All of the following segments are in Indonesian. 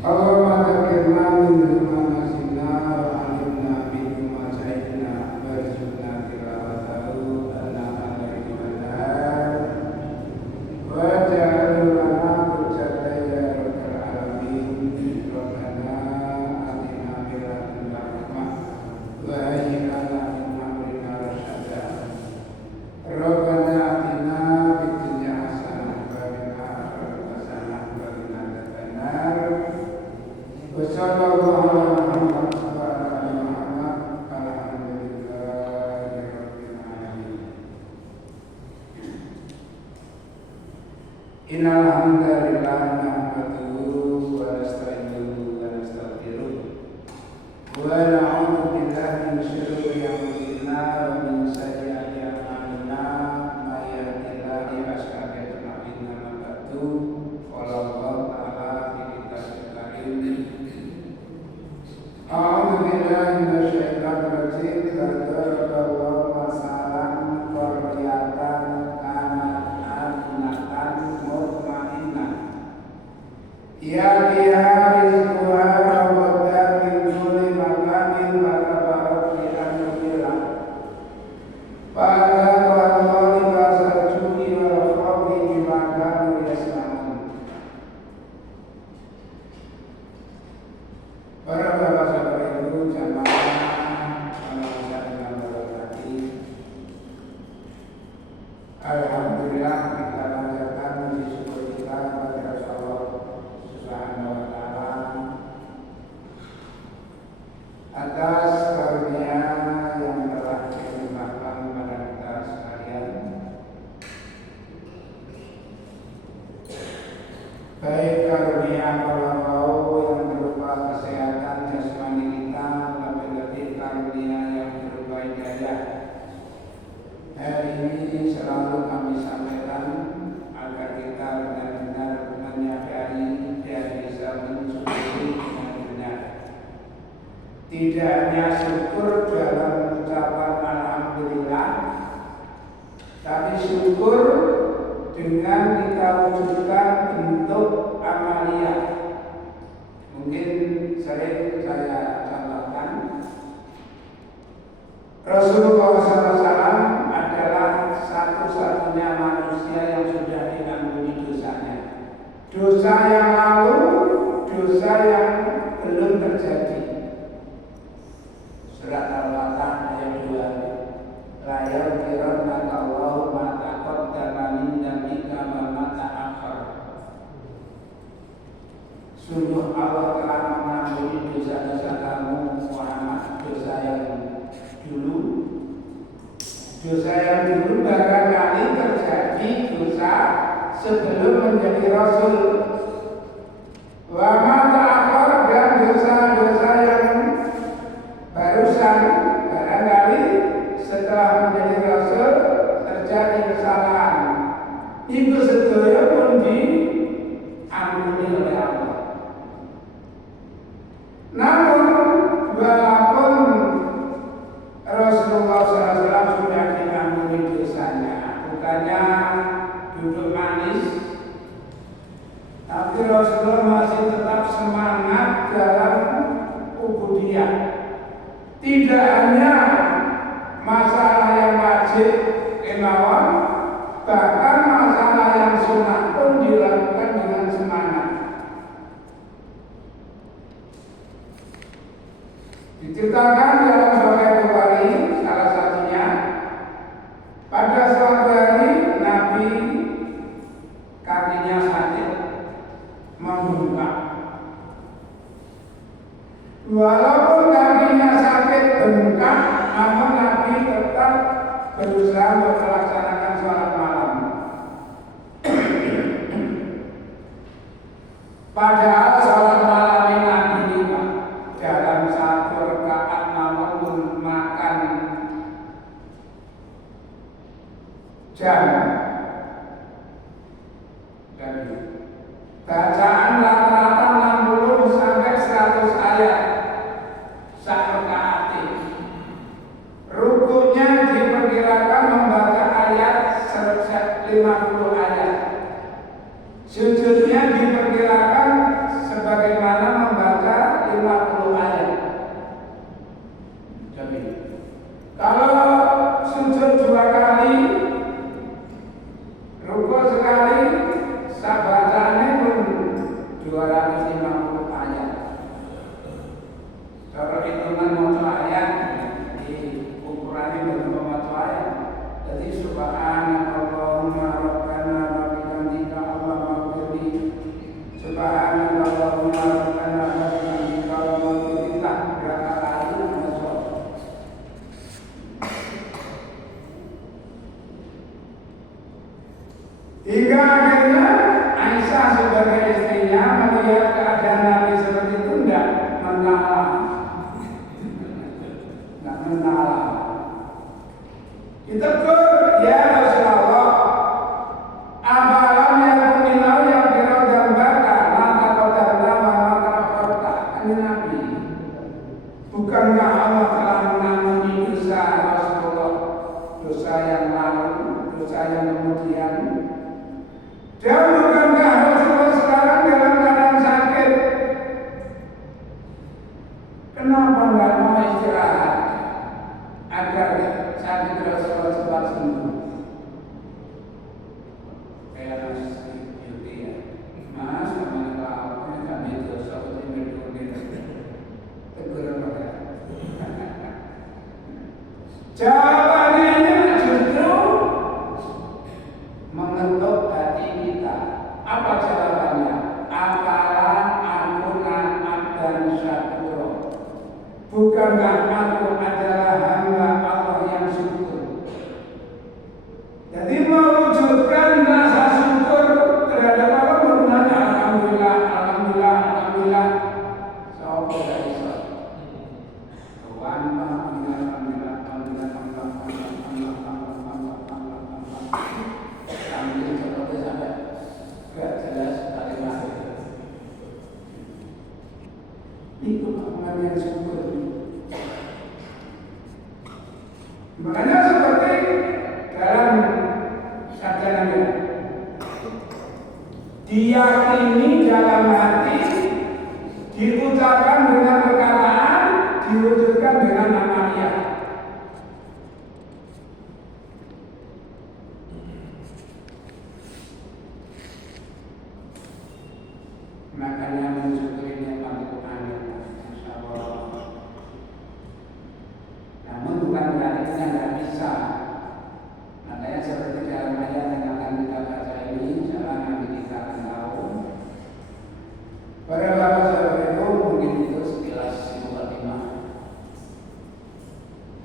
Allahumma dzakirna minhuma nasina wa alimna minhuma jahilna warzuqna tilawatahu ana al-ibadah wa ja'alna lana hujjatan ya rabbal alamin. Rabbana atina min ladunka rahmah wa hayyi lana min amrina rasyada. Rabbana atina fid dunya hasanah wa fil akhirati hasanah wa qina adzabannar. Wassallallahu ala Muhammad wa ala ali Muhammad alhamdulillahi rabbil alamin. Innal hamdalillah nahmaduhu wa nasta'inuhu wa nastaghfiruh wa na'udzu billahi min shururi anfusina wa min sayyiati a'malina may yahdihillahu fala mudilla lahu. A'udzu billahi minasyaitonir rajim. Dzakarakallahu masalan qaryatan kanat aminatan mutmainnah ya'tiha rizquha ragadan min kulli makanin wa kafarat bi anfusha fa'adha libasal ju'i wal khawfi bima kanu yasna'un. Para bapak saudara ibu jamaah Allah yang berkati, alhamdulillah kita panjatkan puji syukur kita kepada Allah Subhanahu wa taala atas karunia yang telah dilimpahkan kepada kita sekalian, baik karunia Allah yang berupa kesehatan jasmani kita, lebih-lebih karunia yang berupa hidayah. Hari ini selalu kami sampaikan agar kita benar-benar menyadari dan bisa mensyukuri dengan benar. Tidak hanya syukur dalam ucapan alhamdulillah, tapi syukur dengan kita wujudkan bentuk amalia. Mungkin sering saya contohkan, Rasulullah SAW adalah satu-satunya manusia yang sudah diampuni dosanya. Dosa yang lalu, dosa yang belum terjadi. Surat Al-Fatah ayat 2. La yaghfirannaka Allahu ma taqaddama min dzambika wa ma ta'akhkhar. Sungguh Allah telah mengampuni dosa-dosa kamu Muhammad, dosa yang dulu barangkali terjadi dosa sebelum menjadi Rasul. Wa ma ta'akhkhar, dan dosa-dosa yang barusan barangkali setelah menjadi Rasul terjadi kesalahan. Itu sedaya pun diampuni oleh Allah. Namun walaupun Rasulullah SAW sudah diampuni dosanya, bukannya duduk manis, tapi Rasulullah masih tetap semangat dalam ubudiyah. Tidak hanya masalah yang wajib kemauan, bahkan masalah yang sunnah pun dilakukan dengan semangat. Diceritakan dalam Sahih Bukhari salah satunya, pada suatu hari Nabi kakinya sakit membengkak. Walaupun kakinya sakit bengkak, namun Nabi tetap berusaha untuk melaksanakan sholat malam. Padahal sholat malam Nabi lima dalam satu rakaat, namun makan jam dan bacaan rata-rata 60 sampai 100 ayat sak rakaat. Rukunya diperkirakan membaca ayat 50 ayat. Sujudnya diperkirakan sebagaimana membaca 50 ayat. Jadi, kalau sujud 2 kali, rukuk sekali, sabacane pun 250 ayat. Kalau hitungan maca ayat di ukurannya berapa maca ayat. Jadi subhanallahumma rabbana wa bihamdika Allahumma ighfirli. Subhanallahumma rabbana wa bihamdika Allahumma ighfirli. Berapa kali maca? Hingga akhirnya Aisyah sebagai istrinya melihat keadaan Nabi seperti itu enggak menalar. Ditegur, ya Rasulullah, apalam yang minau yang kira jambaka maka kodarna maka kota. Ini Nabi, bukankah Allah telah mengampuni dosa Rasulullah, dosa yang lalu, dosa yang kemudian? Dan bukankah Rasulullah sekarang dalam keadaan sakit? Kenapa enggak mau istirahat agar sakit Rasulullah cepat sembuh? Kayak Mas Yudi ya, Mas namanya lauknya kami dosa seperti berkumpul tegur apa? Jawabannya justru mengetuk hati kita. Apa jawabannya? Apalah ampunan abdan syakuro. Bukankah aku adalah hamba Allah yang syukur? Jadi mewujudkan rasa syukur terhadap Allah menggunakan alhamdulillah, alhamdulillah, alhamdulillah. Sopo gak iso. Tuhan alhamdulillah, alhamdulillah, alhamdulillah, sambil seperti sampai gak jelas kalimat. Itu orang yang syukur. Makanya seperti dalam sabda diyakini dalam hati, diucapkan dengan perkataan, diwujudkan dengan amalia. Makanya mensyukuri nikmat itu aneh, Masya Allah. Namun bukan berarti kita tidak bisa. Makanya seperti dalam ayat yang akan kita baca ini, jalan nanti kita akan tahu. Para bapak sahabat itu mungkin itu sekilas mukadimah.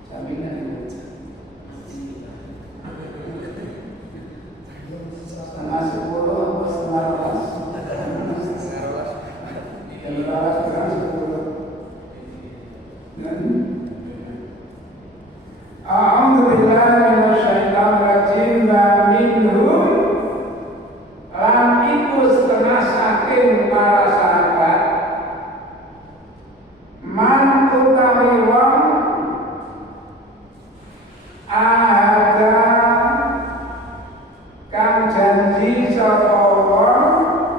Jaminan itu. Setengah 10 atau setengah 12. A'udzubillahi minasyaitonir rajim wa minhum lan iku setengah saking para sahabat man utawi wong ada kang janji sapa wong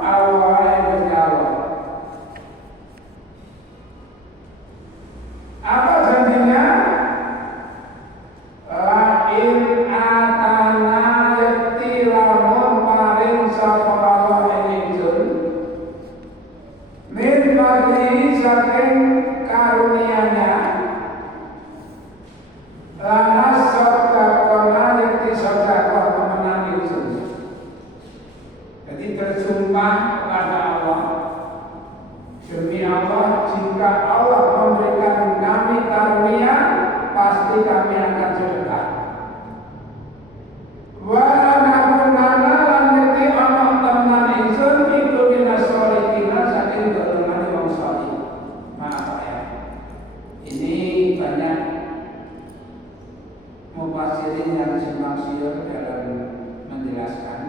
Allah Gusti Allah. Apa janjinya? Lain atana yakti lamun paring sapa Allah ingsun min fadli saking karunia-Nya lanas sedekah yakti sedekah pemenang ingsun. Jadi bersumpah kepada Allah, demi Allah, jika Allah memberikan kami karunia, pasti kami akan sedekah. Wa anakunana lan ngerti ana tenan ingsun iku minas sholihin saking golongan wong sholih. Maaf ya. Ini banyak mufassirin yang simpang siur dalam menjelaskan.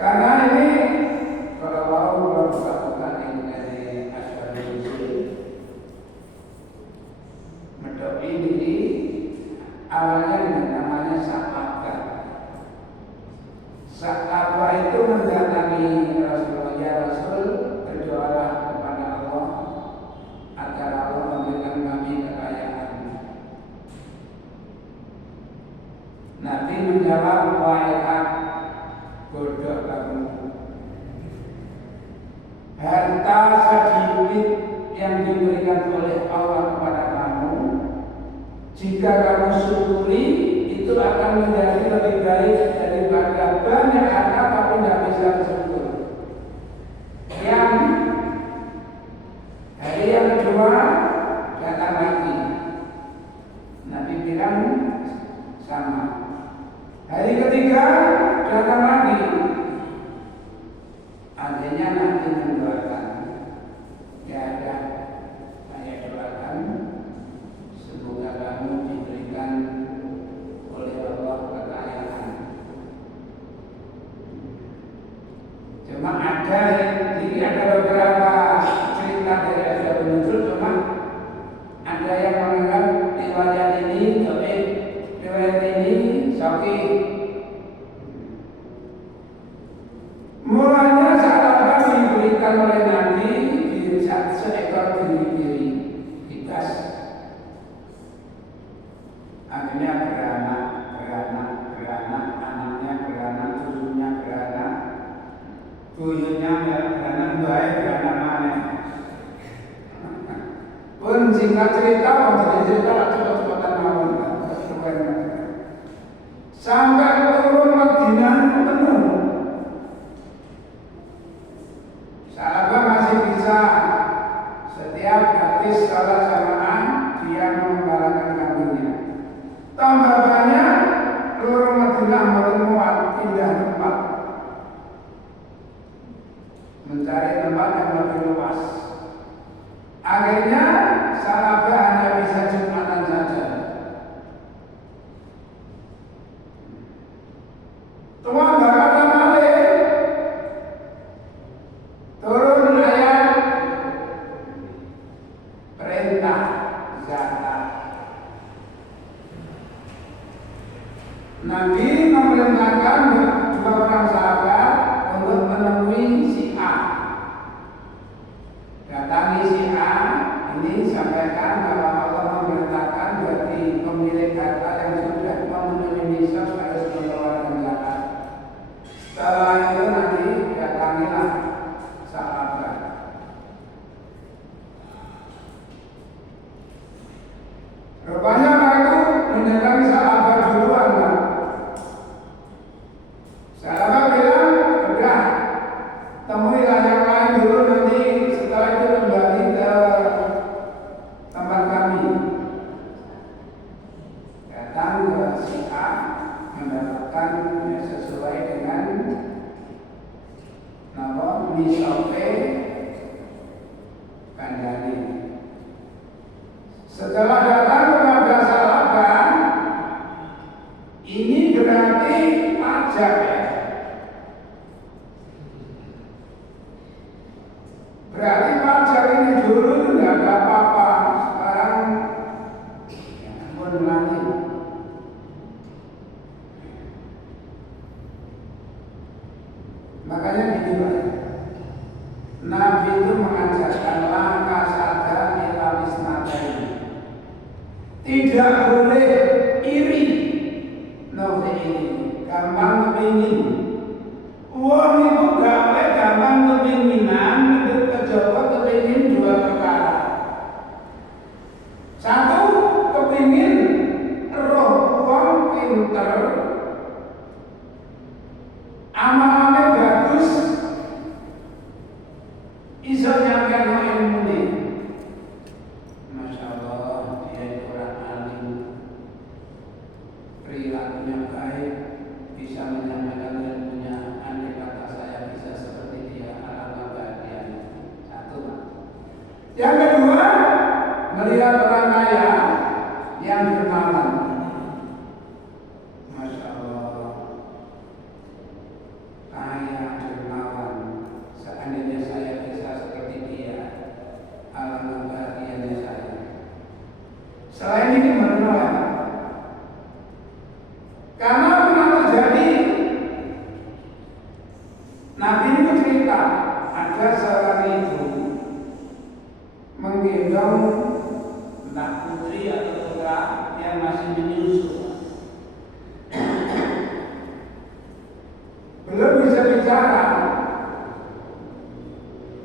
Karena ini kalau mau melakukan ini dari Ashabul Usul mendoki diri awalnya dengan namanya Sa'abah. Sa'abah itu mendatangi Rasulullah, ya Rasul, berdoalah kepada Allah agar Allah memberikan kami kekayaan. Nabi menjawab, wahai bodoh kamu, harta sedikit yang diberikan oleh Allah kepada kamu, jika kamu syukuri, itu akan menjadi lebih baik daripada banyak harta tapi tidak bisa bersyukur. Hari yang kedua datang lagi, Nabi bilang sama. Hari ketiga datang lagi, akhirnya Nabi mendoakan, ya ada, saya doakan semoga kamu diberikan oleh Allah kekayaan. Cuma ada beberapa cerita dari Asy-Syaikh Nuzul, cuma ada yang menganggap riwayat ini dhaif, riwayat ini sahih. Mulanya sahabat diberikan oleh Nabi di seekor biri bebas. Akhirnya beranak, anaknya beranak, cucunya beranak, buyutnya beranak, baik beranak mana. Pun singkat cerita, cepat-cepatan mawon. Sampai turun Madinah penuh. Sahabat masih bisa setiap hadis salat jamaah dia mengembalakan kambingnya. Tambah banyak seluruh Madinah muat pindah tempat, mencari tempat yang lebih luas. Akhirnya sahabat hanya bisa Jumatan saja. Tuhan berkata balik, turun ayat perintah zakat. Nabi memerintahkan dua orang sahabat untuk menemui si A. Datangi si A, ini sampaikan bahwa Allah memerintahkan bagi pemilik harta yang sudah memenuhi nisab harus mengeluarkan zakat. Setelah itu nanti datangilah sahabat. Rupanya mereka mendatangi sahabat duluan. Sahabat bilang, udah, temuilah yang lain dulu, nanti setelah itu kembali ke tempat kami. Datang ke si A, mendapatkan sesuai dengan nama misope kandani. Setelah datang kepada sahabat, ini berarti pajak ya. Berarti pajak ini dulu itu tidak ada apa-apa, sekarang pun lagi. Makanya begini Pak, Nabi itu mengajarkan langkah saja ilalis nadaini. Tidak boleh iri, nabi ini gampang kepingin. Uang itu gak boleh gampang kepinginan, kecoba kepingin dua perkara. Satu, kepingin roh uang pinter, amal-amalnya bagus, iso nyampe no ilmu ini. Masya Allah, dia orang alim, perilakunya baik, bisa menyampaikan ilmunya. Andai kata saya bisa seperti dia, alangkah bahagianya. Satu. Yang kedua, melihat orang kaya yang berkenalan. Masya Allah, kaya dermawan. Seandainya saya bisa seperti dia, alangkah bahagianya saya. Selain ini berkenalan, karena pernah terjadi ketika ada seorang ibu menggendong entah putri atau putra yang masih menyusu, belum bisa bicara.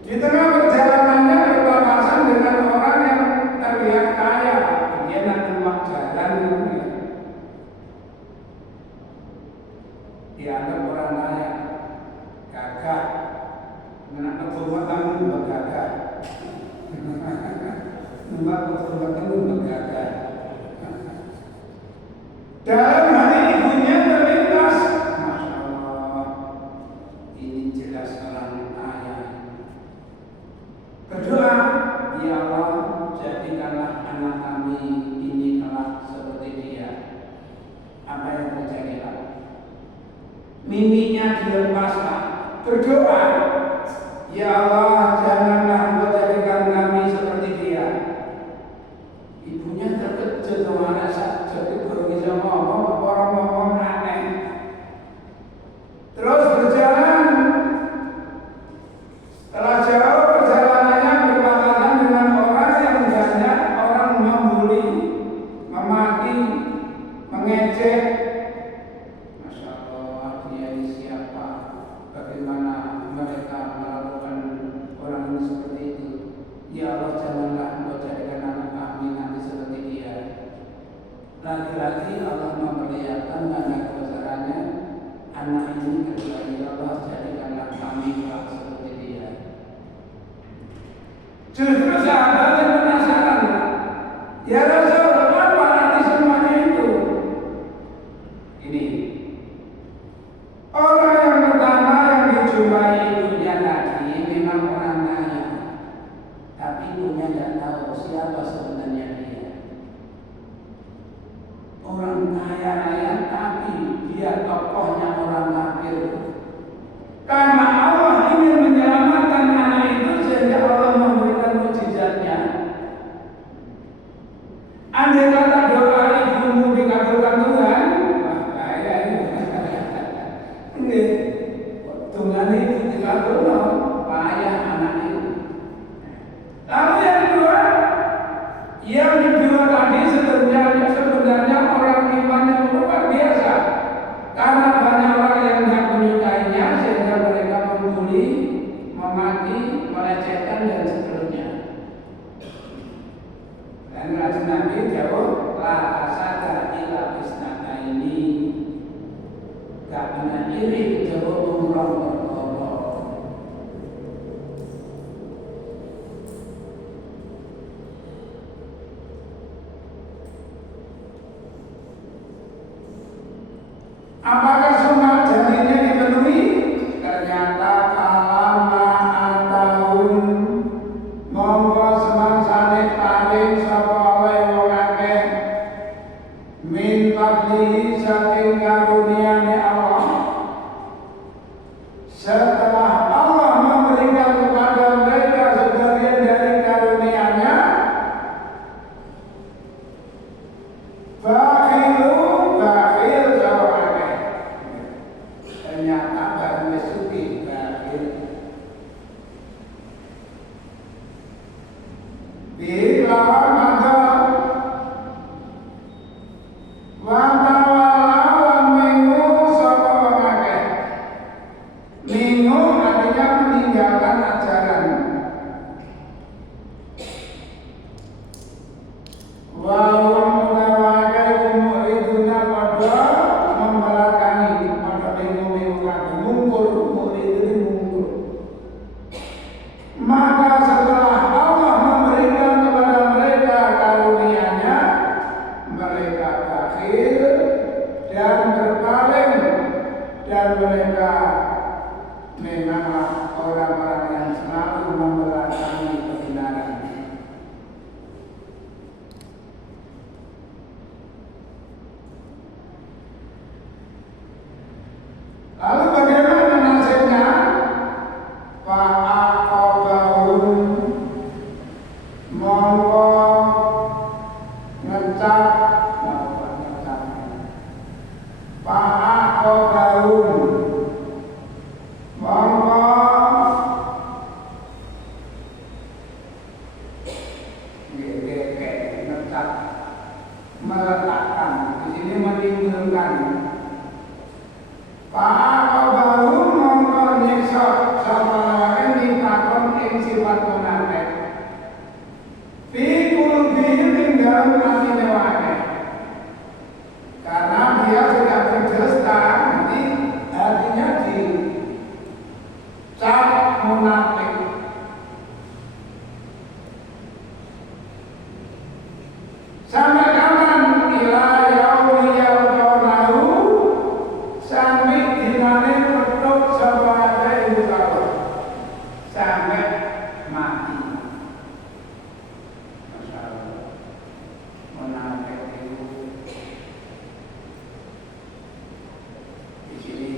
Di tengah perjalanannya berpapasan dengan orang yang terlihat kaya, dia nak numpak jalan, dianggap orang kaya, gagah, menak keturunan bergagah, numpak keturunan bergagah. Dalam hati ibunya terlintas, Masya Allah, ini jelas orang kaya. Berdoa, ya Allah, jadikanlah anak kami ini kelak seperti dia. Apa yang terjadi? Mimpinya dilepaskan. Berdoa, ya Allah, janganlah Engkau jadikan kami seperti dia. Ibunya terkejut, merasa jadi baru bisa ngomong, orang ngomong aneh. Terus berjalan. Setelah jauh perjalanannya berpapasan dengan orang yang banyak orang membuli, memaki, mengejek. Masya Allah, dia ini siapa? Bagaimana mereka melakukan orang ini seperti itu? Ya Allah, janganlah Engkau jadikan anak kami nanti seperti dia. Lagi-lagi Allah memperlihatkan tanda kebesarannya. Anak ini kedua, ya Allah, jadikanlah kami kelak seperti dia. Justru sahabat yang penasaran, ya Rasul, apa arti semuanya itu? Ini orang yang pertama yang dijumpai ibunya tadi memang orang kaya, tapi ibunya tidak tahu siapa sebenarnya dia. Orang kaya raya, tapi dia tokohnya orang kafir. Karena Allah ingin menyelamatkan anak itu, sehingga Allah memberikan mukjizatnya. Andai kata doa ibumu dikabulkan Tuhan, wah kaya ini. Nggih. Tuhan ibu dikabulkan, payah anak itu. Lalu yang kedua tadi sebenarnya orang iman yang luar biasa. Karena banyak orang yang tidak menyukainya, sehingga mereka membuli, memaki, melecehkan dan seterusnya. Dan Rasul Nabi jawab, la asada ila isnata ini, gak kena iri jawab umroh berkoro. Apakah semua janjinya dipenuhi? Ternyata kalama antahun monggo semangsane paling sapa oleh wong akeh min fadlihi saking karunia-Ne Allah. Setelah Allah memberikan kepada mereka sebagian dari karunia-Nya, bakhil sapa akeh. Ternyata baru mesuki bakhil. Dilawan maka wantawala minggu sapa akeh. Minggu artinya meninggalkan ajaran. Wawang mutawakai mu'riduna pada membelakangi pada minggu-minggu lagi mungkur, mu'ridun mungkur. Maka setelah Allah memberikan kepada mereka karunia-Nya, mereka bakhil dan berpaling, dan mereka memanglah orang-orang yang selalu membelakangi kebenaran. Lalu bagaimana nasibnya? Fa'aqabahum monggo ngecap Fa'aqabahum monggo Fa'aqabahum mongko nyiksa sapa lawan ing takon ing sifat munafik. Fi qulubihim ing dalem atine wae. Karena dia sudah berdusta, nanti hatinya dicap munafik. Sampai kapan? Ila yaumi yalqaunahu, sampai dinane petuk sapa wae ibu kawula. Sampai mati. Masyaallah. Munafik itu di sini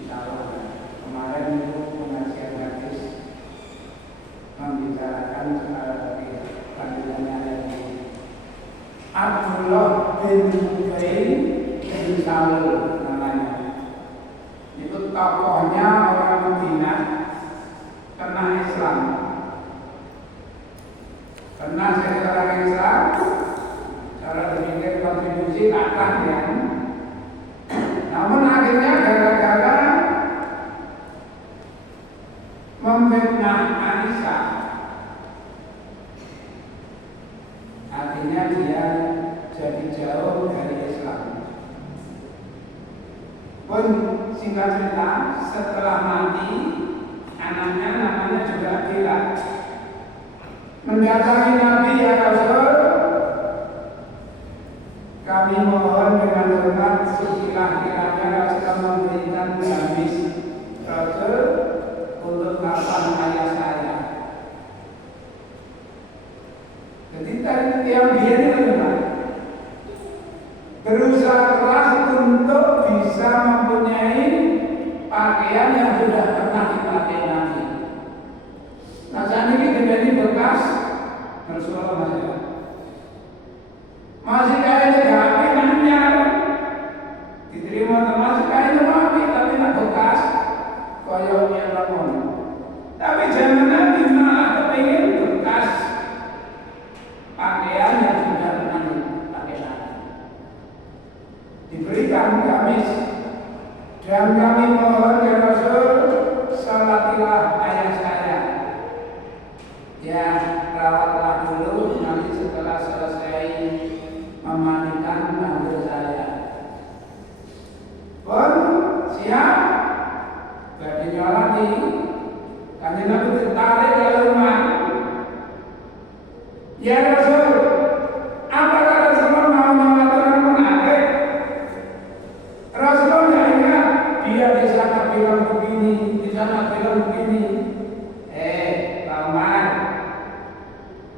insyaallah kemarin itu pengajian hadis membicarakan soal panggilannya dari Abdullah bin Ubay bin Salul namanya. Itu tokohnya orang Madinah, kena Islam. Karena jadi orang Islam, cara berpikir kontribusi akan ya. Namun akhirnya gara-gara memfitnah Aisyah, akhirnya dia jadi jauh dari Islam. Pun singkat cerita, setelah mati anaknya namanya juga Bilal mendatangi Nabi, ya Rasul, kami mohon dengan hormat sekilah kiranya Rasul memberikan gamis Rasul untuk kapan ayah saya. Jadi yang dia ini berusaha keras untuk bisa mempunyai pakaian yang sudah pernah dipakai Nabi. Nah saat ini menjadi bekas Rasulullah masih kayak tidak namanya diterima, masih kayak Nabi tapi tidak bekas koyoknya bangun. Tapi jangan Nabi malah kepingin bekas pakaian yang sudah pernah dipakai Nabi. Diberikan gamis dan kami mohon ya Rasul, salatilah ayah saya. Ya, rawatlah dulu, nanti setelah selesai memandikan panggil saya. Pun siap, bagi nyolati, kami Nabi tertarik ke rumah. Ya Rasul, apakah Rasulullah mau mengatakan munafik? Rasulullah tidak ingat dia di sana bilang begini, di sana bilang begini. Paman,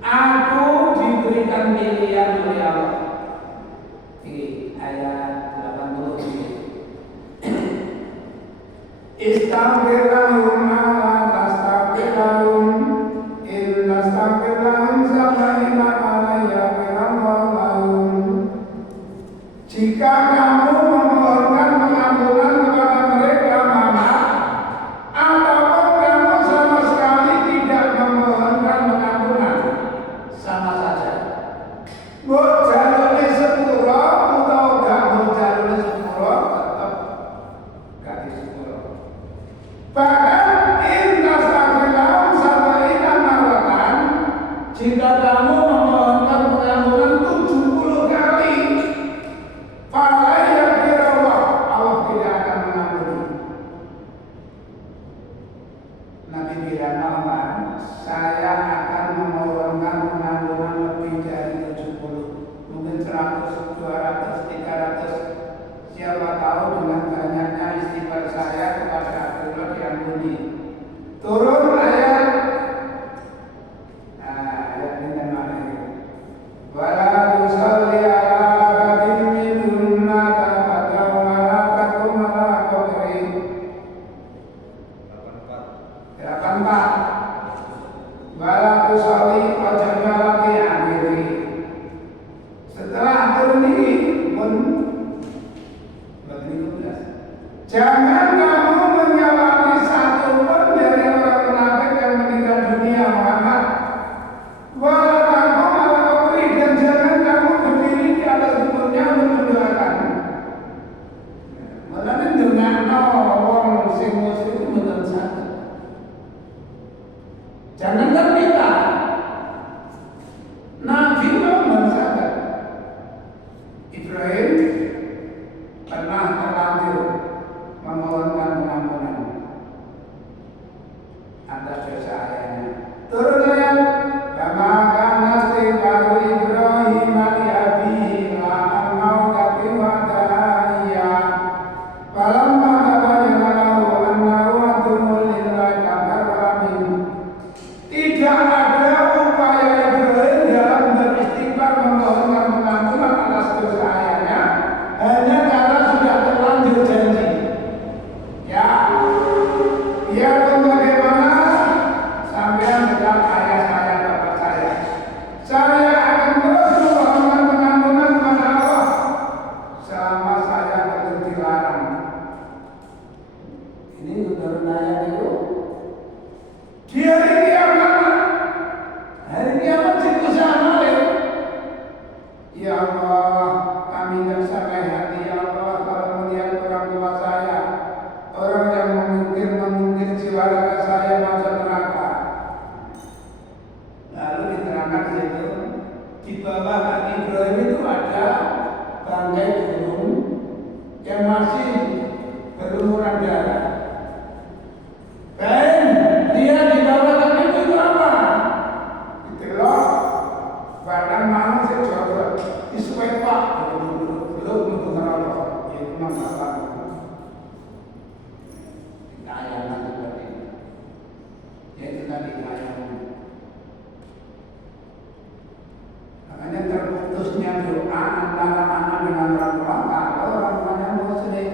aku diberikan pilihan oleh Allah. Ini ayat 80 ini. Istaghfir lahum wa tastaghfir lahum in tastaghfir lahum sab'ina lahum. Jika kamu memohonkan pengampunan kepada mereka, mama, ataupun kamu sama sekali tidak memohonkan pengampunan, sama saja. Mau jalurnya sepuro atau gak mau jalurnya sepuro, tetap gak di sepuro. Bahkan intas akhirahum sab'ina marratan, jika kamu memohonkan pengampunan 70 kali, Allah tidak akan mengampuni. Nabi bilang, saya akan memohonkan pengampunan lebih dari 70, mungkin 100, 200, 300. Siapa tahu dengan banyaknya istighfar saya kepada Abdullah diampuni. kita. Nabi Muhammad sahabat Ibrahim pernah terlanjur memohonkan pengampunan atas dosa ayahnya. Turun ayat, "Kama kana istighfaru Ibrahim li abihi la al-mautati wa da'iyya falamma tabayyana lahu annahu aduwwun lillahi kafarra minhu." Tidak ada upaya Ibrahim dalam beristighfar memohonkan pengampunan atas dosa ayahnya hanya karena sudah terlanjur janji. Ya, biarpun bagaimana sampean tetap ayah saya, bapak saya akan terus memohonkan pengampunan kepada Allah selama saya belum dilarang. Ini menurut ayat itu di hari kiamat. Hari kiamat diusaha balik. Ya Allah, kami tidak sampai hati. Ya Allah, kalau melihat orang tua saya, orang yang memungkir jiwa raga saya masuk neraka. Lalu diterangkan di situ, di bawah kaki Ibrahim itu ada bangkai burung yang masih berlumuran darah. Dan dia di bawah kaki itu apa? Ditelok, badan mana sejodoh, disuepak, belum mendengar Allah, yaitu masalah. Ayat nanti berarti, yaitu tadi ayat. Makanya terputusnya doa antara anak dengan orang tua kalau orang tuanya muslim,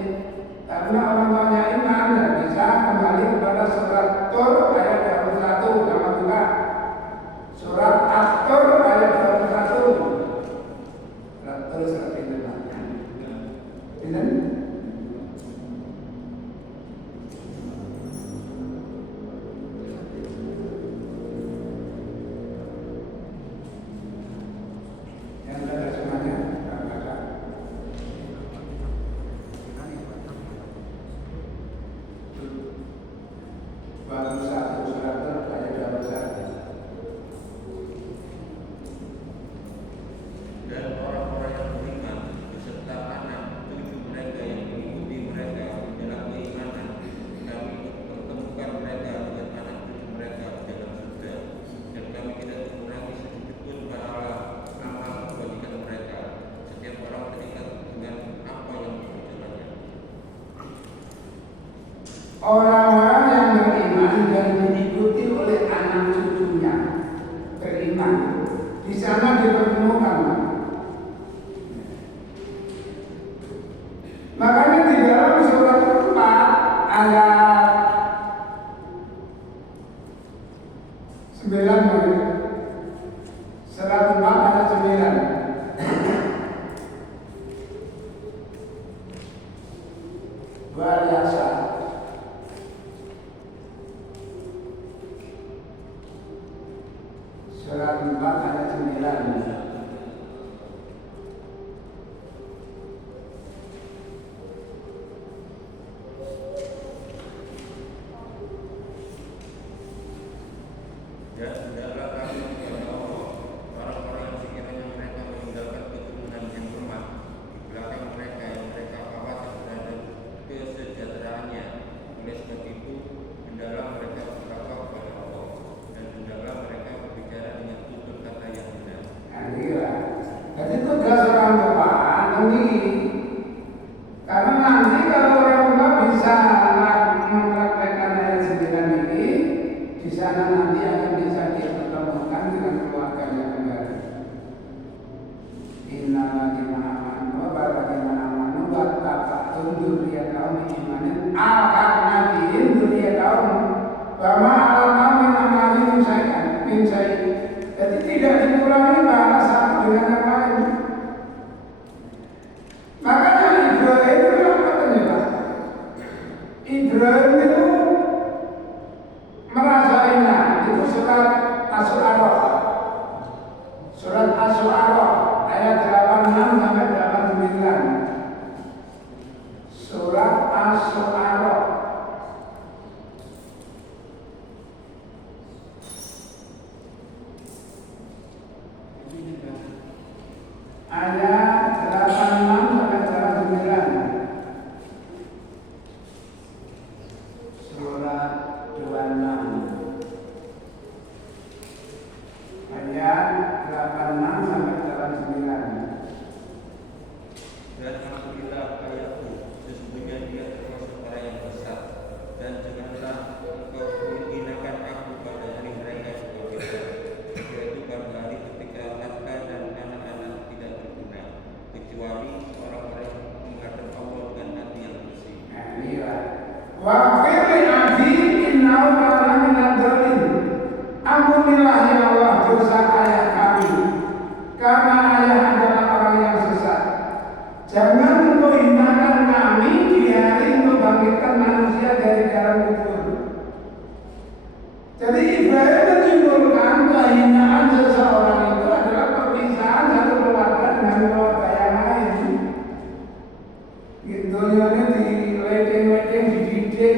karena orang tuanya iman dan bisa kembali kepada surat Tur ayat 21 sama juga surat At-Tur ayat 21. Surat Tur surat itu ini. Yang ada semuanya, baru satu surat ayat 21. Dan orang-orang yang beriman beserta anak cucu mereka yang mengikuti mereka dalam keimanan, kami pertemukan mereka dengan anak cucu mereka dalam surga, dan kami tidak mengurangi sedikit pun pahala amal kebajikan mereka. Setiap orang terikat dengan apa yang dikerjakannya. Orang-orang yang beriman dan diikuti oleh anak cucunya beriman, di sana dipertemukan. Makanya di dalam surat 4 ayat 9, surat 4 ayat 9, luar biasa. Surat 4 ayat 9. Dan hendaklah kami kepada Allah orang-orang yang sekiranya mereka meninggalkan keturunan yang lemah di belakang mereka yang mereka khawatir terhadap kesejahteraannya. Oleh sebab itu, hendaklah mereka bertakwa kepada Allah dan hendaklah mereka berbicara dengan tutur kata yang benar. Jadi tugas orang tua ini, karena nanti kalau orang tua bisa mempraktekkan ayat 9 ini, di sana nanti akan bisa dipertemukan dengan keluarganya kembali. Innalladzina amanu wa balladzina amanu wa tabatum dzurriyyatahum biimanin alhaqna bihim dzurriyyatahum wa ma alatna min amalihim syai'an. Jadi tidak dikurangi pahala satu dengan yang lain. Makanya Ibrahim itu apa ternyata? Ibrahim itu merasa enak. Itu surat Asy-Syu'ara. Surat Asy-Syu'ara ayat 86 sampai 89. Surat Asy-Syu'ara Wa firli abi innahu kana minadhalin. Ampunilah ya Allah dosa ayah kami, karena ayah adalah orang yang sesat. Jangan engkau hinakan kami di hari engkau bangkitkan manusia dari dalam kubur. Jadi Ibrahim menyimpulkan kehinaan seseorang itu adalah perpisahan satu keluarga dengan keluarga yang lain. Dunia ini dileding-leding, dididik,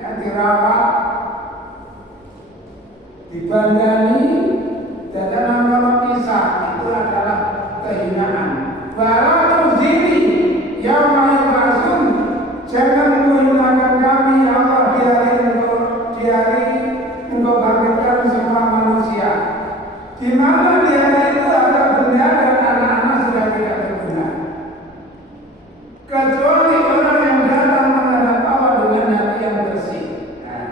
ya, dirawat, dibandani, dan nama pisah itu adalah kehinaan. Wala tuzini yauma yub'atsun, jangan menghinakan kami ya Allah di hari engkau bangkitkan semua manusia. Di mana di hari itu ada bunda dan anak-anak sudah tidak berguna. Kecuali orang yang datang menghadap Allah dengan hati yang bersih. Nah,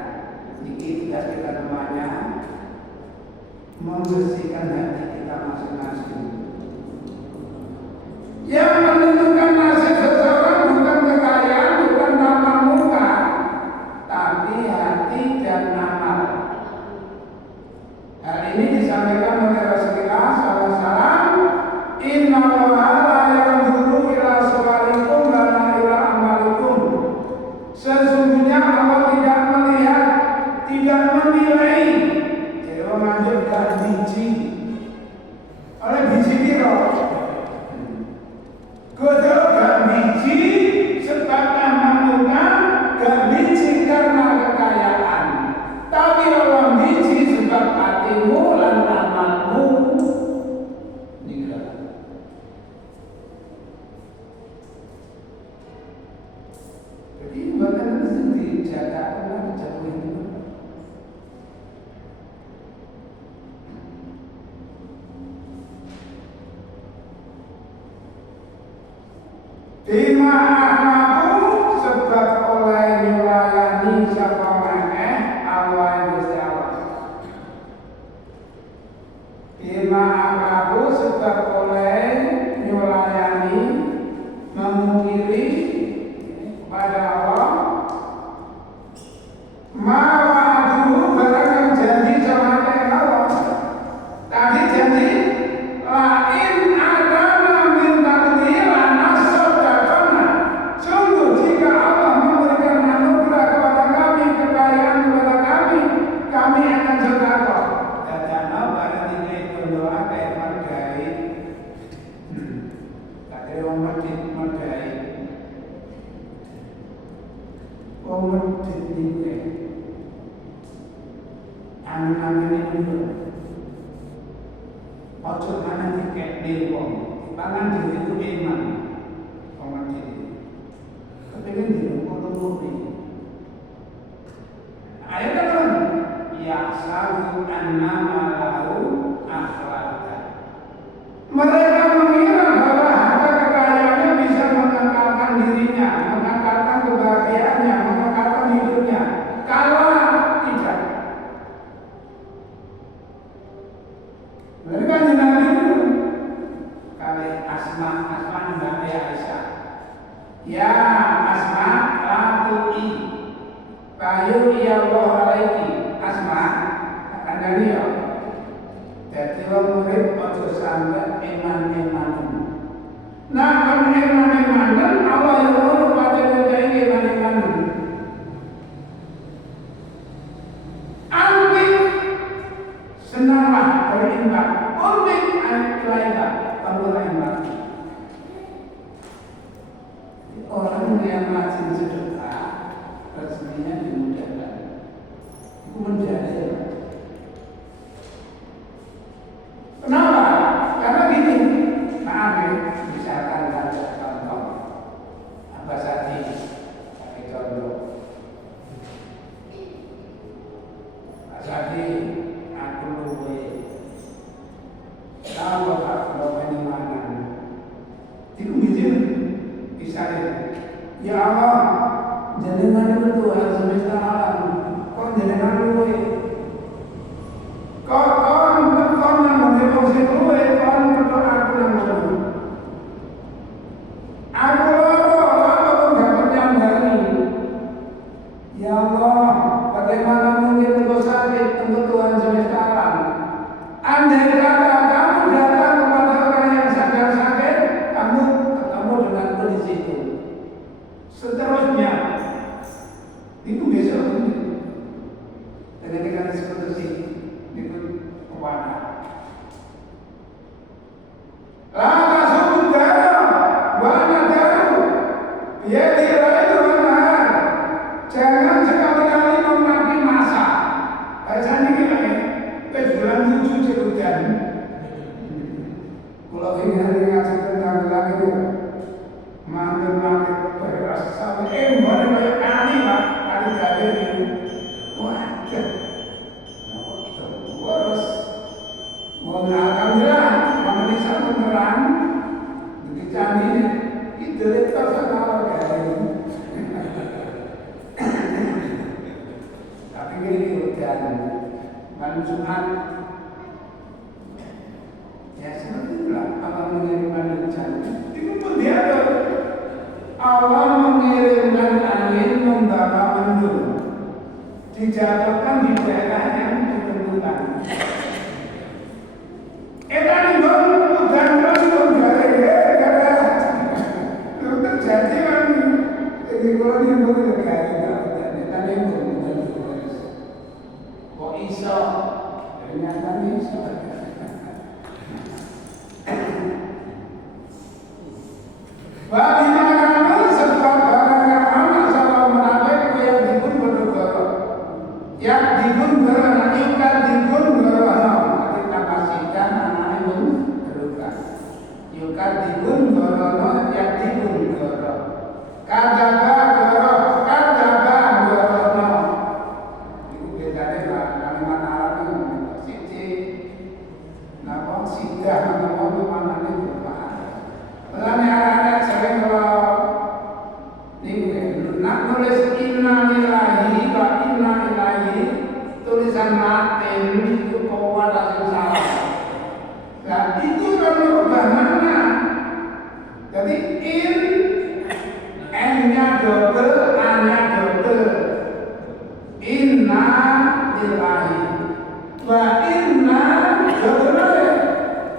ini kita namanya membersihkan hati kita masing-masing. Yang menentukan nasib seseorang bukan kekayaan, bukan tampang muka, tapi hati dan amal. Hal ini disampaikan oleh Rasulullah SAW. Inna Allaha la yanzuru ila suwarikum wala ila amalikum. Sesungguhnya Allah tidak melihat, tidak menilai. Jadi memanjurkan biji. Oleh biji biro. Godol gak biji sebab amalukan, gak biji karena kekayaan. Tapi Allah biji sebab hatimu dan amalmu. Jadi bahkan itu sendiri jaga Allah jauhin. Bima ahmaku sebab oleh nyulayani sapa meneh Allah Gusti Allah. Bima ahmaku sebab oleh nyulayani memungkiri kepada Allah. Ma'aduhu barang yang janji sama Allah. Tadi janji lain adana min takdira nasodakona. Sungguh jika Allah memberikan anugerah kepada kami, kekayaan kepada kami, kami akan sedekah. Dan barang ini berdoa kayak margai. Tak ada orang masjid margai. Orang masjid ini anak-anak ini ojo mana tiket di wong, pangan diri itu iman, orang diri. Kepengen diri untuk ini. Ayat kan? Ya sabu annama lahu akhlaqan. Mereka mengira bahwa harta kekayaannya bisa mengekalkan dirinya, mengekalkan kebahagiaannya, mengekalkan hidupnya. Kalau tidak. Mereka Nabi itu kali Asma Mbak Aisyah. Ya Asma latu'i kayu ya Allah alaiki. Asma akan dari ya. Jadi orang murid ojo sampai iman-iman. Nah kan iman-iman Allah yang mau pada menjadi iman-iman. Senanglah berimbang, unik lainlah berimbang. Orang yang rajin sedekah rezekinya dimudahkan. Itu menjadi. Kenapa? Karena gini, maaf ya, misalkan ada contoh apa saja, pakai contoh. Jadi aku luwe kalau aku ini mana itu bisa ya Allah jenengan itu Tuhan semesta alam kok jenengan luwe kok nang wong sing luwe kon berdoa aku nang ngono aku loro dapat yang hari Ya Allah, bagaimana mungkin engkau sakit untuk Tuhan semesta alam? Andai kata kamu datang kepada orang yang sadar sakit, kamu ketemu dengan kondisi itu. Seterusnya, itu besok ini. Dengan seperti itu kepada. Lama saudara, wana daru, ya itu benar. Jangan sekali-kali memaki masa. Bacaan ini kan, bulan 7 cerutan. Kalau ini ngaji tentang lagi itu, mantul-mantul berasa sampai boleh banyak kali lah, kali-kali ini. Wajar, terus mau alhamdulillah, Indonesia beneran, dikecam ini, itu lepas sama kayak ini. Tapi ini udah mansuhan, ya seperti itulah Allah mengirimkan hujan. Itu pun dia Allah mengirimkan angin membawa mendung. Dijatuhkan di daerah yang ditentukan. Etan itu udah gara-gara itu terjadi kan? Jadi kalau dia boleh gara-gara etan itu kok iso? Ternyata iso. Bagi makanan sebab barang mana sebab menarik yang dibun berdogoro, yang dibun berana ikan dibun berana, kita pastikan anak ibu berukan. Ikan dibun berana yang dibun berana, kadaba berana. Itu bedanya lah kalimat Arab itu siji, napa sidah napa mana ini berbahaya. Mulane arek sering kalau nak nulis inna lillahi wa inna ilaihi tulisan Latin itu kuat asal salah. Nah itu kan merubah mana? Jadi n-nya double, a-nya double. Inna lillahi wa inna double.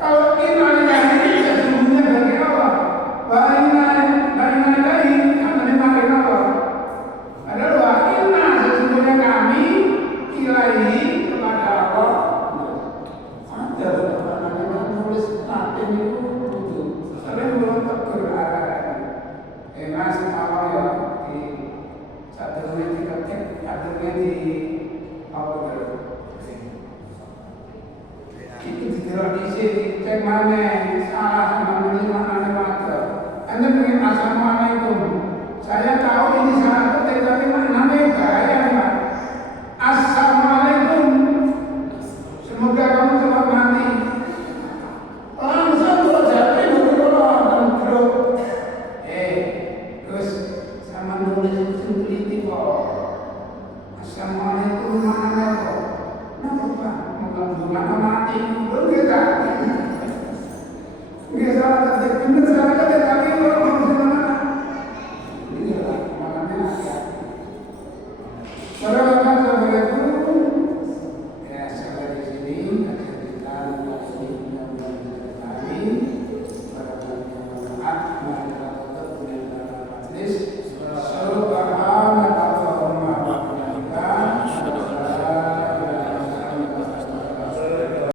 Kalau inna lillahi sesungguhnya bagi Allah. Wa inna ilaihi yang menikmati Allah. Adalah inna sesungguhnya kami ilaihi kepada Allah. Ada orang nulis Latin itu sering belum tegur mas Allah ya di sadurunge diketik sadurunge di apa itu didelok isi cek maneh